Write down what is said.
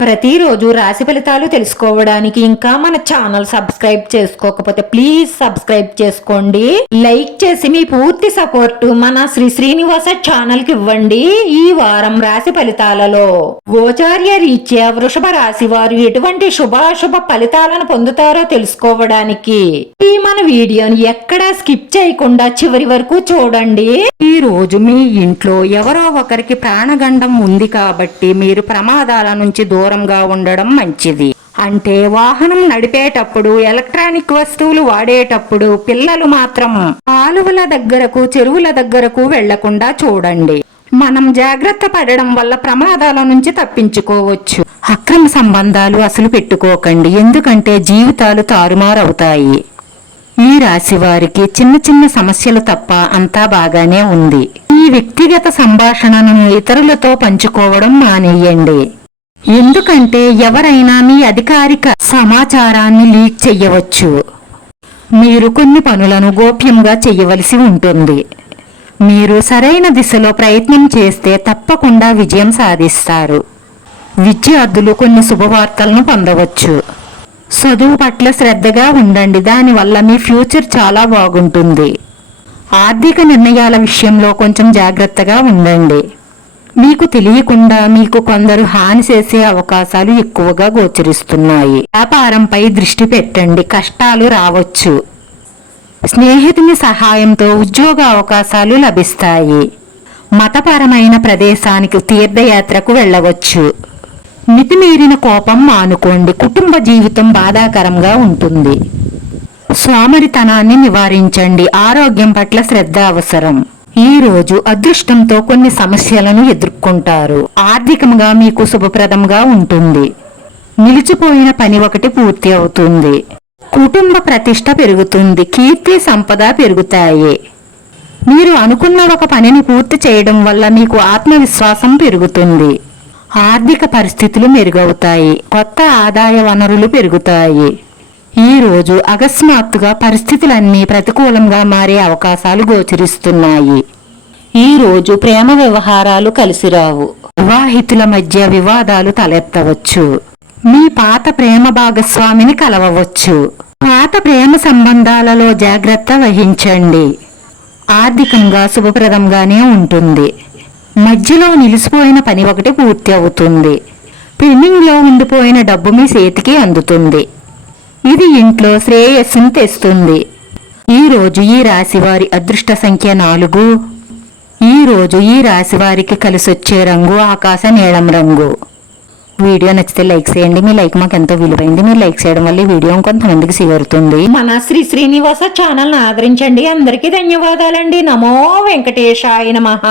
ప్రతిరోజు రాశి ఫలితాలు తెలుసుకోవడానికి ఇంకా మన ఛానల్ సబ్స్క్రైబ్ చేసుకోకపోతే ప్లీజ్ సబ్స్క్రైబ్ చేసుకోండి. లైక్ చేసి మీ పూర్తి సపోర్ట్ మన శ్రీ శ్రీనివాస ఛానల్కి ఇవ్వండి ఈ వారం రాశి ఫలితాలలో. గోచార్య రీత్యా వృషభ రాశి వారు ఎటువంటి శుభాశుభ ఫలితాలను పొందుతారో తెలుసుకోవడానికి ఈ మన వీడియోని ఎక్కడా స్కిప్ చేయకుండా చివరి వరకు చూడండి. ఈ రోజు మీ ఇంట్లో ఎవరో ఒకరికి ప్రాణగండం ఉంది కాబట్టి మీరు ప్రమాదాల నుంచి దూరం దూరంగా ఉండడం మంచిది. అంటే వాహనం నడిపేటప్పుడు ఎలక్ట్రానిక్ వస్తువులు వాడేటప్పుడు పిల్లలు మాత్రం కాలువల దగ్గరకు చెరువుల దగ్గరకు వెళ్ళకుండా చూడండి. మనం జాగ్రత్త పడడం వల్ల ప్రమాదాల నుంచి తప్పించుకోవచ్చు. అక్రమ సంబంధాలు అసలు పెట్టుకోకండి. ఎందుకంటే జీవితాలు తారుమారవుతాయి. ఈ రాశి వారికి చిన్న చిన్న సమస్యలు తప్ప అంతా బాగానే ఉంది. ఈ వ్యక్తిగత సంభాషణను ఇతరులతో పంచుకోవడం మానేయండి. ఎందుకంటే ఎవరైనా మీ అధికారిక సమాచారాన్ని లీక్ చెయ్యవచ్చు. మీరు కొన్ని పనులను గోప్యంగా చెయ్యవలసి ఉంటుంది. మీరు సరైన దిశలో ప్రయత్నం చేస్తే తప్పకుండా విజయం సాధిస్తారు. విద్యార్థులు కొన్ని శుభవార్తలను పొందవచ్చు. చదువు పట్ల శ్రద్ధగా ఉండండి దానివల్ల మీ ఫ్యూచర్ చాలా బాగుంటుంది. ఆర్థిక నిర్ణయాల విషయంలో కొంచెం జాగ్రత్తగా ఉండండి. మీకు తెలియకుండా మీకు కొందరు హాని చేసే అవకాశాలు ఎక్కువగా గోచరిస్తున్నాయి. వ్యాపారంపై దృష్టి పెట్టండి. కష్టాలు రావచ్చు. స్నేహితుని సహాయంతో ఉద్యోగ అవకాశాలు లభిస్తాయి. మతపరమైన ప్రదేశానికి తీర్థయాత్రకు వెళ్ళవచ్చు. మితిమీరిన కోపం మానుకోండి. కుటుంబ జీవితం బాధాకరంగా ఉంటుంది. సోమరితనాన్ని నివారించండి. ఆరోగ్యం పట్ల శ్రద్ధ అవసరం. ఈ రోజు అదృష్టంతో కొన్ని సమస్యలను ఎదుర్కొంటారు. ఆర్థికంగా మీకు శుభప్రదంగా ఉంటుంది. నిలిచిపోయిన పని ఒకటి పూర్తి అవుతుంది. కుటుంబ ప్రతిష్ట పెరుగుతుంది. కీర్తి సంపద పెరుగుతాయి. మీరు అనుకున్న ఒక పనిని పూర్తి చేయడం వల్ల మీకు ఆత్మవిశ్వాసం పెరుగుతుంది. ఆర్థిక పరిస్థితులు మెరుగవుతాయి. కొత్త ఆదాయ వనరులు పెరుగుతాయి. ఈ రోజు అకస్మాత్తుగా పరిస్థితులన్నీ ప్రతికూలంగా మారే అవకాశాలు గోచరిస్తున్నాయి. ఈ రోజు ప్రేమ వ్యవహారాలు కలిసిరావు వివాహితుల మధ్య వివాదాలు తలెత్తవచ్చు. మీ పాత ప్రేమ భాగస్వామిని కలవవచ్చు. పాత ప్రేమ సంబంధాలలో జాగ్రత్త వహించండి. ఆర్థికంగా శుభప్రదంగానే ఉంటుంది. మధ్యలో నిలిచిపోయిన పని ఒకటి పూర్తి అవుతుంది. పెండింగ్లో ఉండిపోయిన డబ్బు మీ చేతికి అందుతుంది. ఇది ఇంట్లో శ్రేయస్సును తెస్తుంది. ఈ రోజు ఈ రాశి వారి అదృష్ట సంఖ్య నాలుగు ఈ రోజు ఈ రాశి వారికి కలిసొచ్చే రంగు ఆకాశ నీలం రంగు. వీడియో నచ్చితే లైక్ చేయండి. మీ లైక్ మాకు ఎంతో విలువైంది. మీరు లైక్ చేయడం వల్ల వీడియో కొంతమందికి చేరుతుంది మన శ్రీ శ్రీనివాస ఛానల్ ఆదరించండి. అందరికీ ధన్యవాదాలండి. నమో వెంకటేశాయ నమః.